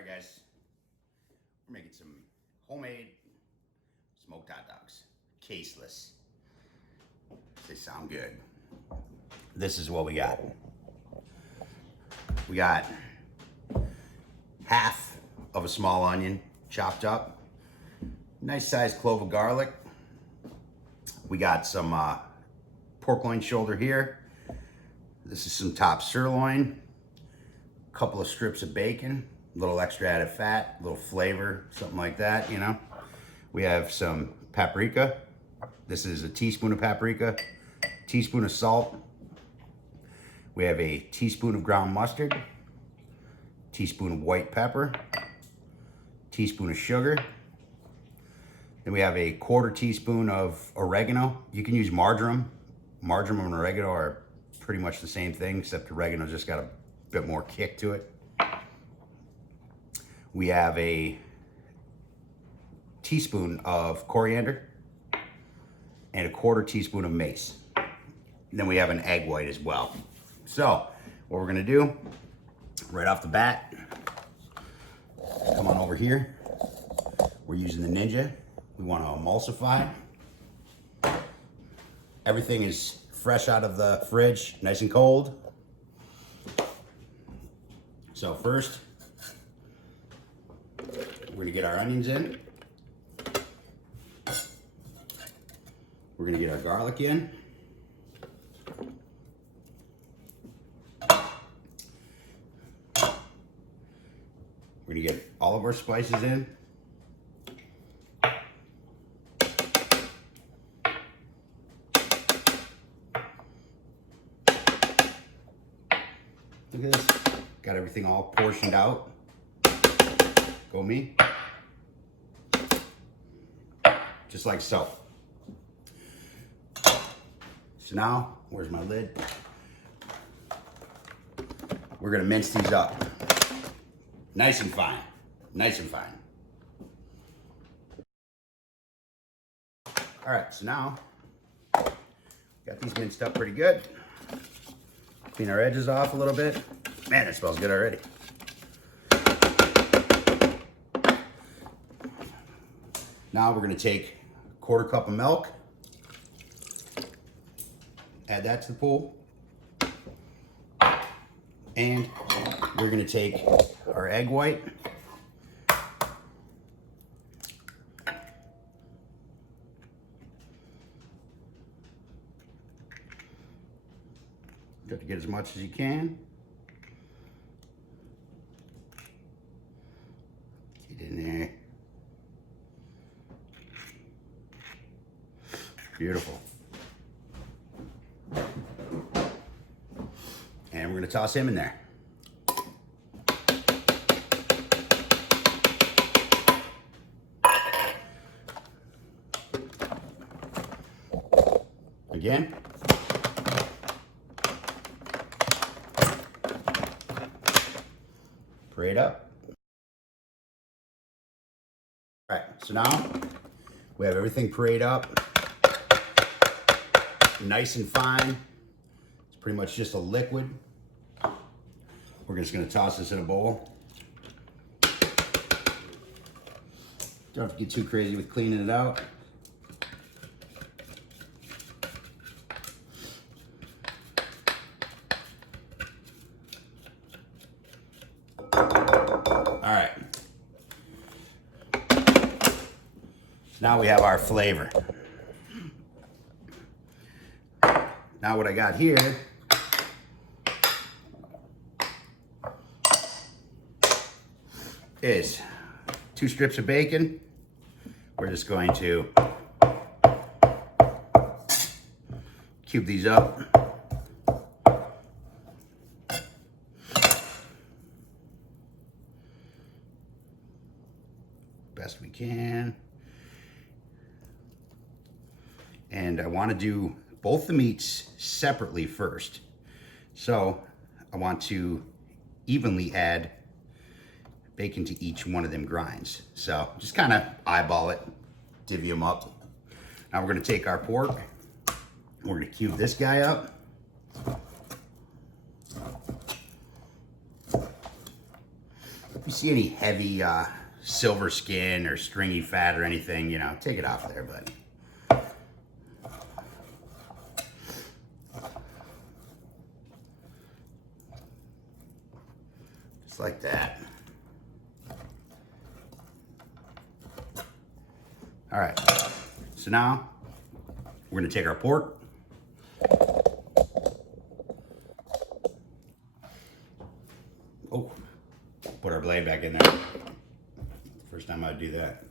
Alright guys, we're making some homemade smoked hot dogs. Caseless. They sound good. This is what we got. We got half of a small onion chopped up. Nice sized clove of garlic. We got some pork loin shoulder here. This is some top sirloin. A couple of strips of bacon. A little extra added fat, a little flavor, something like that, you know. We have some paprika. This is a teaspoon of paprika, teaspoon of salt. We have a teaspoon of ground mustard, teaspoon of white pepper, teaspoon of sugar. Then we have a quarter teaspoon of oregano. You can use marjoram. Marjoram and oregano are pretty much the same thing, except oregano's just got a bit more kick to it. We have a teaspoon of coriander and a quarter teaspoon of mace. And then we have an egg white as well. So what we're gonna do right off the bat, come on over here. We're using the Ninja. We want to emulsify. Everything is fresh out of the fridge, nice and cold. So first, we're gonna get our onions in. We're gonna get our garlic in. We're gonna get all of our spices in. Look at this, got everything all portioned out. Go me. Just like so. So now, where's my lid? We're gonna mince these up. Nice and fine, nice and fine. All right, so now, got these minced up pretty good. Clean our edges off a little bit. Man, it smells good already. Now we're gonna take a quarter cup of milk, add that to the pool, and we're gonna take our egg white, you have to get as much as you can. Get in there. Beautiful. And we're gonna toss him in there. Again. Parade up. All right, so now we have everything parade up. Nice and fine. It's pretty much just a liquid. We're just gonna toss this in a bowl. Don't have to get too crazy with cleaning it out. All right. Now we have our flavor. Now what I got here is 2 strips of bacon. We're just going to cube these up. Best we can. And I want to do both the meats separately first. So I want to evenly add bacon to each one of them grinds. So just kind of eyeball it, divvy them up. Now we're gonna take our pork, we're gonna cube this guy up. you see any heavy silver skin or stringy fat or anything, you know, take it off there, but. Just like that. All right, so now we're gonna take our pork. Oh, put our blade back in there. First time I'd do that.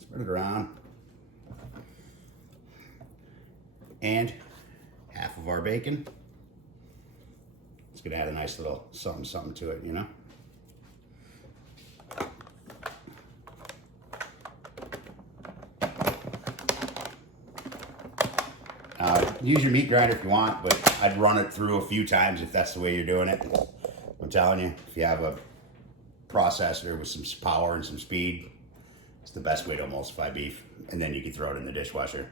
Spread it around. And half of our bacon. It's gonna add a nice little something to it, you know? Use your meat grinder if you want, but I'd run it through a few times if that's the way you're doing it. I'm telling you, if you have a processor with some power and some speed, it's the best way to emulsify beef. And then you can throw it in the dishwasher.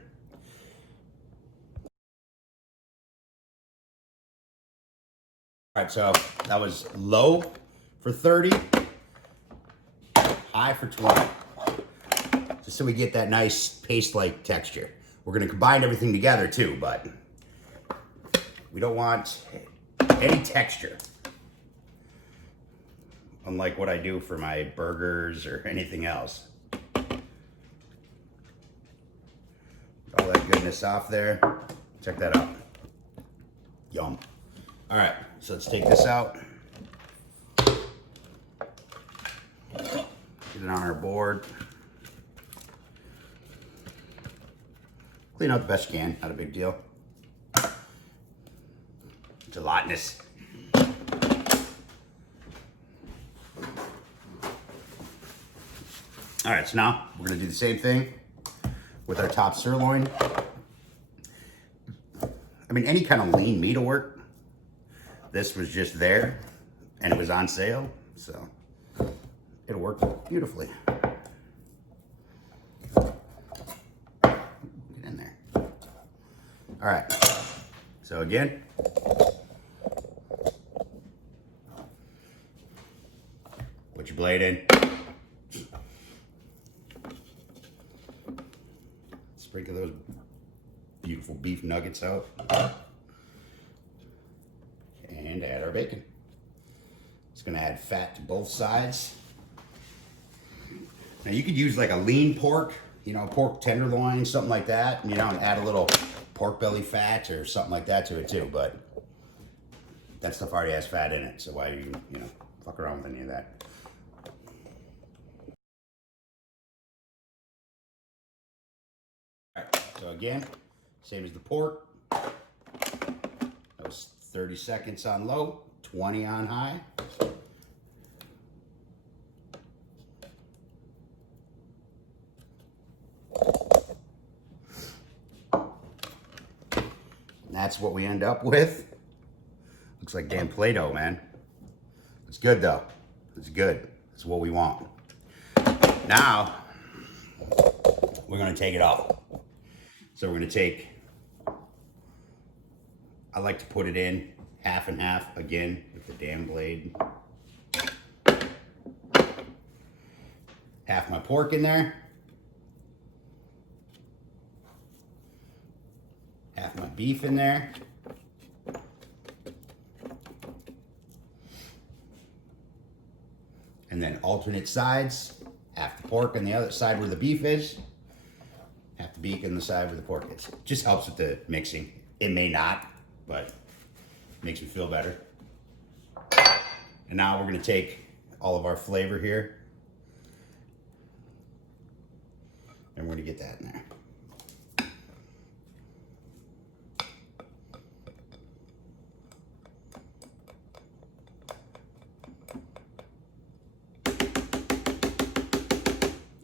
All right, so that was low for 30, high for 20. Just so we get that nice paste-like texture. We're gonna combine everything together too, but we don't want any texture. Unlike what I do for my burgers or anything else. All that goodness off there. Check that out. Yum. All right, so let's take this out. Get it on our board. Clean out the best you can, not a big deal. Gelatinous. All right, so now we're gonna do the same thing with our top sirloin. I mean, any kind of lean meat will work. This was just there and it was on sale, so it'll work beautifully. All right, so again, put your blade in. Sprinkle those beautiful beef nuggets out. And add our bacon. It's gonna add fat to both sides. Now you could use like a lean pork, you know, pork tenderloin, something like that, you know, and add a little pork belly fat or something like that to it too, but that stuff already has fat in it, so why you know, fuck around with any of that. All right, so again, same as the pork. That was 30 seconds on low, 20 on high. That's what we end up with. Looks like damn Play-Doh, man. It's good though. It's good. It's what we want. Now, we're gonna take it off. So we're gonna take, I like to put it in half and half again with the damn blade. Half my pork in there. Half my beef in there. And then alternate sides. Half the pork on the other side where the beef is. Half the beef on the side where the pork is. Just helps with the mixing. It may not, but it makes me feel better. And now we're gonna take all of our flavor here. And we're gonna get that in there.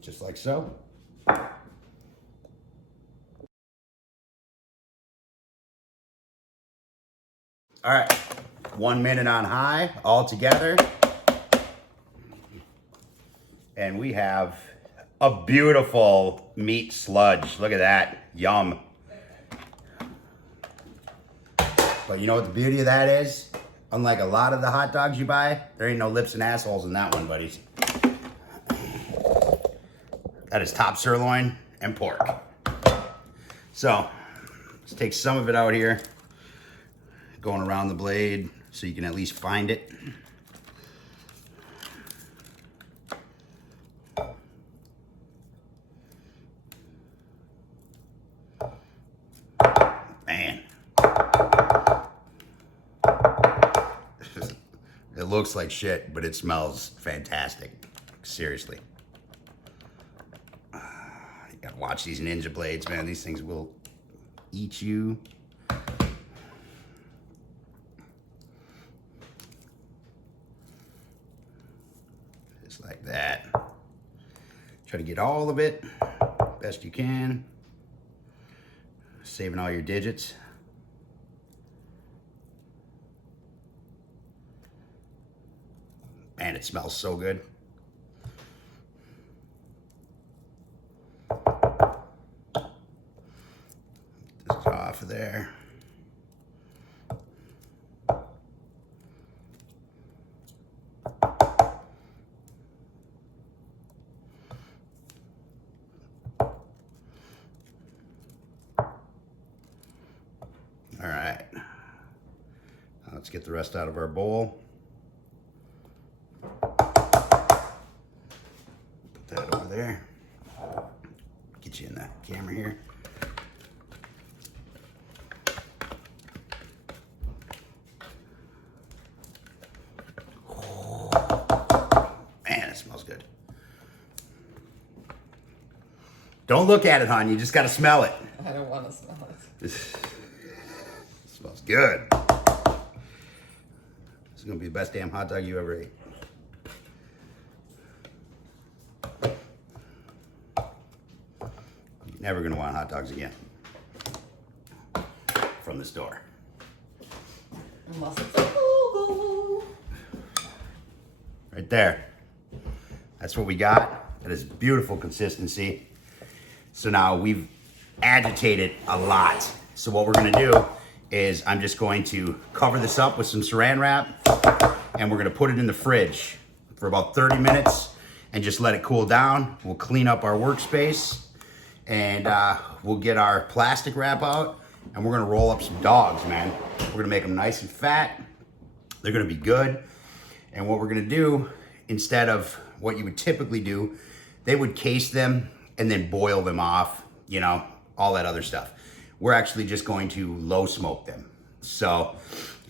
Just like so. All right, 1 minute on high all together. And we have a beautiful meat sludge. Look at that, yum. But you know what the beauty of that is? Unlike a lot of the hot dogs you buy, there ain't no lips and assholes in that one, buddies. That is top sirloin and pork. So, let's take some of it out here, going around the blade so you can at least find it. Man. It looks like shit, but it smells fantastic. Seriously. You gotta watch these ninja blades, man. These things will eat you. Just like that. Try to get all of it, best you can. Saving all your digits. Man, it smells so good. This is off of there. All right. Now let's get the rest out of our bowl. That over there. Get you in the camera here. Man, it smells good. Don't look at it, hon. You just got to smell it. I don't want to smell it. It smells good. This is going to be the best damn hot dog you ever ate. Never gonna want hot dogs again from the store. Unless it's a logo. Right there. That's what we got. That is beautiful consistency. So now we've agitated a lot. So what we're gonna do is I'm just going to cover this up with some saran wrap and we're gonna put it in the fridge for about 30 minutes and just let it cool down. We'll clean up our workspace. And we'll get our plastic wrap out and we're gonna roll up some dogs, man. We're gonna make them nice and fat. They're gonna be good. And what we're gonna do, instead of what you would typically do, they would case them and then boil them off, you know, all that other stuff. We're actually just going to low smoke them. So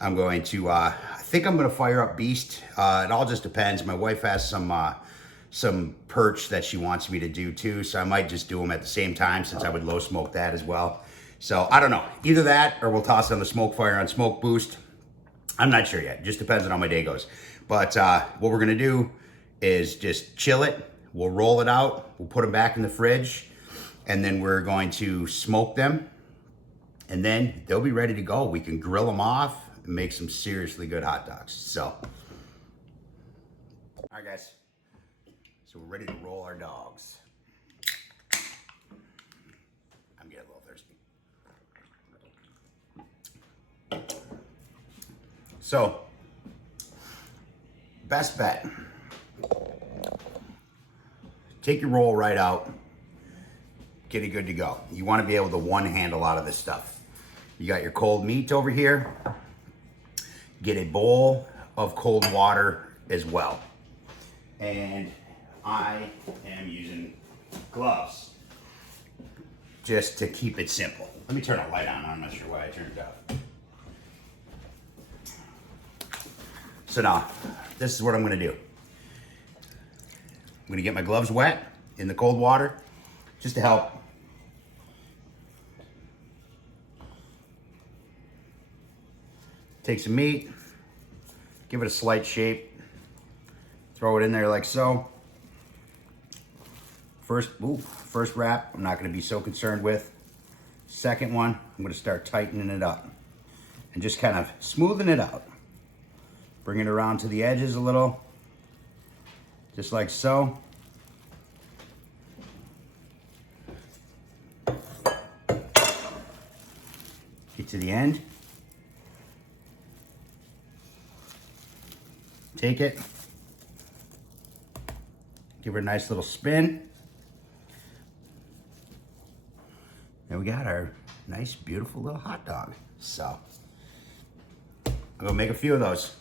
I'm going to, I think I'm gonna fire up Beast. It all just depends. My wife has some perch that she wants me to do too, so I might just do them at the same time since I would low smoke that as well. So I don't know, either that or we'll toss it on the smoke fire on Smoke Boost. I'm not sure yet, just depends on how my day goes. But what we're gonna do is just chill it, we'll roll it out, we'll put them back in the fridge, and then we're going to smoke them, and then they'll be ready to go. We can grill them off and make some seriously good hot dogs. So, all right guys. So we're ready to roll our dogs. I'm getting a little thirsty. So, best bet. Take your roll right out. Get it good to go. You want to be able to one-hand a lot of this stuff. You got your cold meat over here. Get a bowl of cold water as well. And I am using gloves just to keep it simple. Let me turn a light on. I'm not sure why I turned it off. So now, this is what I'm gonna do. I'm gonna get my gloves wet in the cold water just to help. Take some meat, give it a slight shape, throw it in there like so. First wrap, I'm not gonna be so concerned with. Second one, I'm gonna start tightening it up and just kind of smoothing it out. Bring it around to the edges a little, just like so. Get to the end. take it, give her a nice little spin. And we got our nice, beautiful little hot dog. So, I'm gonna make a few of those.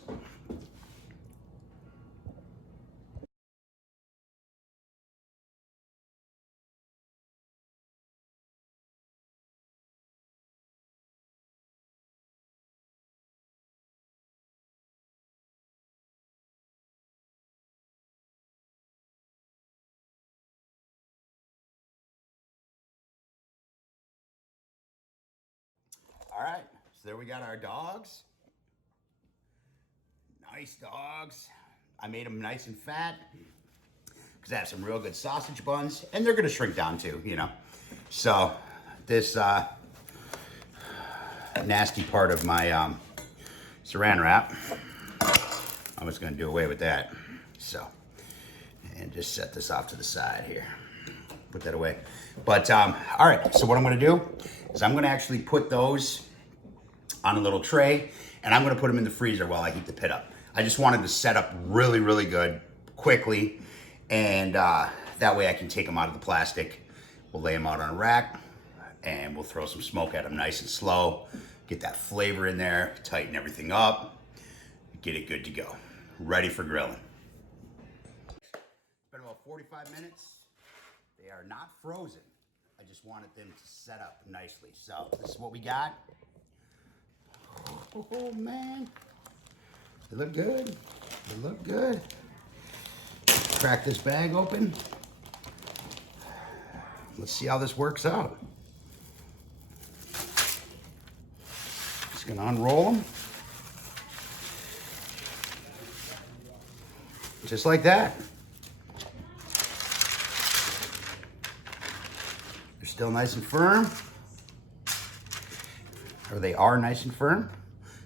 All right, so there we got our dogs. Nice dogs. I made them nice and fat because I have some real good sausage buns, and they're gonna shrink down too, you know. So this nasty part of my saran wrap, I'm just gonna do away with that. So, and just set this off to the side here. Put that away. But all right, so what I'm gonna do is I'm gonna actually put those on a little tray, and I'm gonna put them in the freezer while I heat the pit up. I just wanted to set up really, really good, quickly, and that way I can take them out of the plastic. We'll lay them out on a rack, and we'll throw some smoke at them nice and slow, get that flavor in there, tighten everything up, get it good to go. Ready for grilling. It's been about 45 minutes. They are not frozen. I just wanted them to set up nicely. So this is what we got. Oh man, they look good. They look good. Crack this bag open. Let's see how this works out. Just gonna unroll them. Just like that. They're still nice and firm. Or they are nice and firm.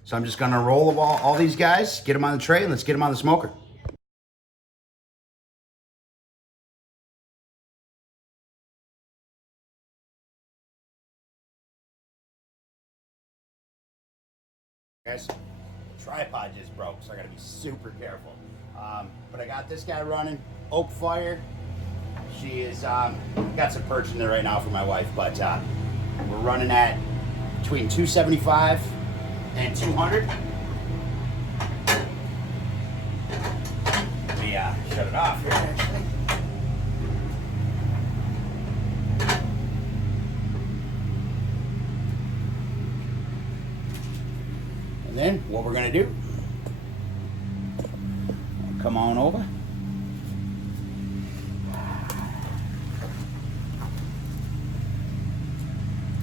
So I'm just gonna roll all these guys, get them on the tray, and let's get them on the smoker. Guys, tripod just broke, so I gotta be super careful. But I got this guy running, oak fire. She is, got some perch in there right now for my wife, but we're running at between 275 and 200. Let me shut it off here, actually. And then what we're gonna do, come on over.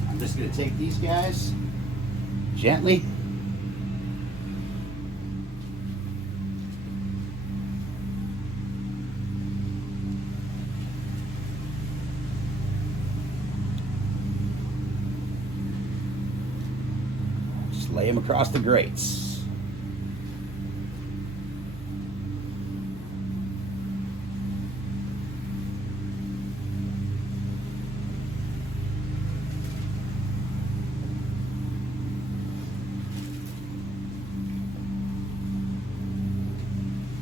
I'm just gonna take these guys gently. Just lay them across the grates.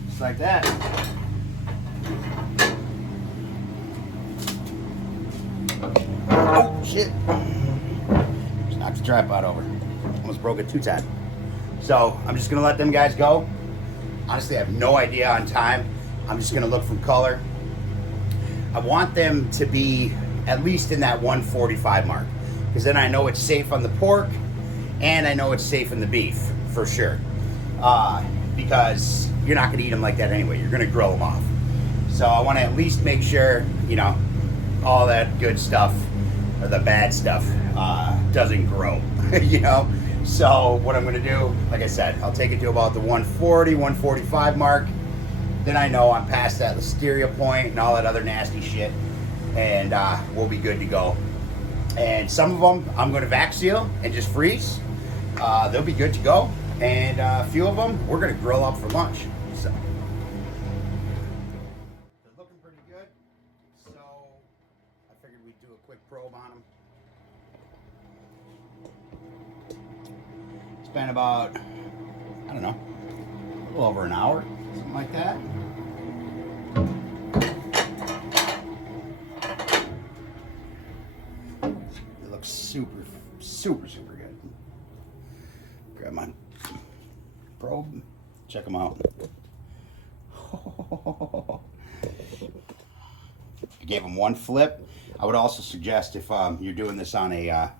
Just like that. Oh, shit. Just knocked the tripod over. Almost broke it 2 times. So I'm just gonna let them guys go. Honestly, I have no idea on time. I'm just gonna look from color. I want them to be at least in that 145 mark, because then I know it's safe on the pork and I know it's safe in the beef for sure. Because you're not gonna eat them like that anyway. You're gonna grill them off. So I wanna at least make sure, you know, all that good stuff, or the bad stuff, doesn't grow, you know? So what I'm gonna do, like I said, I'll take it to about the 140, 145 mark. Then I know I'm past that listeria point and all that other nasty shit, and we'll be good to go. And some of them I'm gonna vac seal and just freeze. They'll be good to go. And a few of them we're gonna grill up for lunch. So they're looking pretty good. So I figured we'd do a quick probe on them. It's been about, I don't know, a little over an hour Something like that. It looks super, super, super good. Grab my probe, check them out. I gave them one flip. I would also suggest if you're doing this on a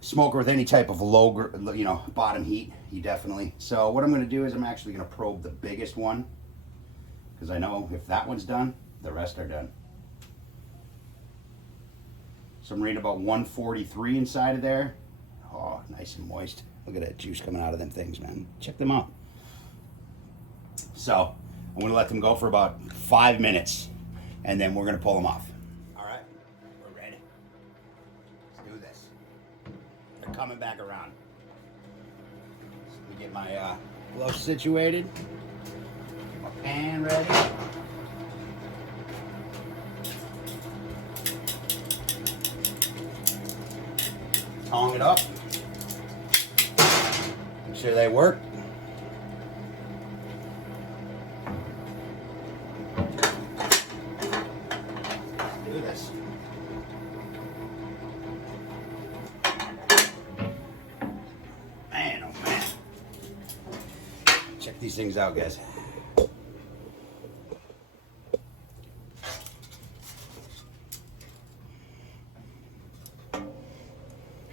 smoker with any type of low, bottom heat, you definitely. So what I'm going to do is I'm actually going to probe the biggest one, because I know if that one's done, the rest are done. So I'm reading about 143 inside of there. Oh, nice and moist. Look at that juice coming out of them things, man. Check them out. So I'm going to let them go for about 5 minutes, and then we're going to pull them off. All right, we're ready. Let's do this. They're coming back around. So let me get my gloves situated. My pan ready. Tong it up. Make sure they work. Do this. Man, oh man. Check these things out, guys.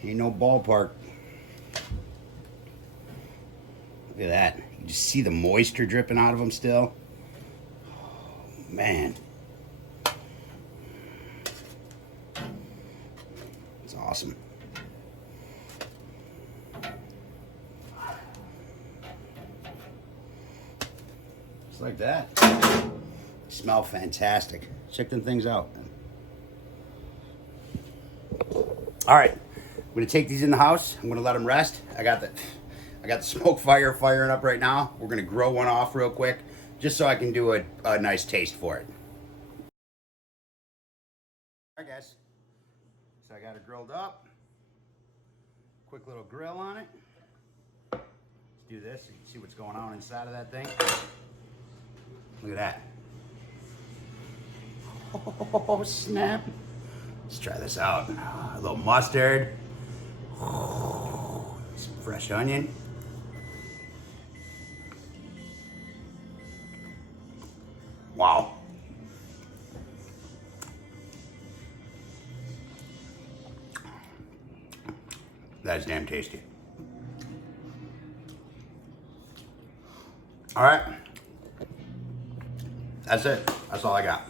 Ain't no ballpark. Look at that. You just see the moisture dripping out of them still. Oh, man. It's awesome. Just like that. Smell fantastic. Check them things out. All right. I'm gonna take these in the house. I'm gonna let them rest. I got the smoke fire firing up right now. We're gonna grill one off real quick, just so I can do a nice taste for it. All right, guys. So I got it grilled up. Quick little grill on it. Let's do this so you can see what's going on inside of that thing. Look at that. Oh, snap. Let's try this out. A little mustard. Some fresh onion. Wow. That's damn tasty. All right. That's it. That's all I got.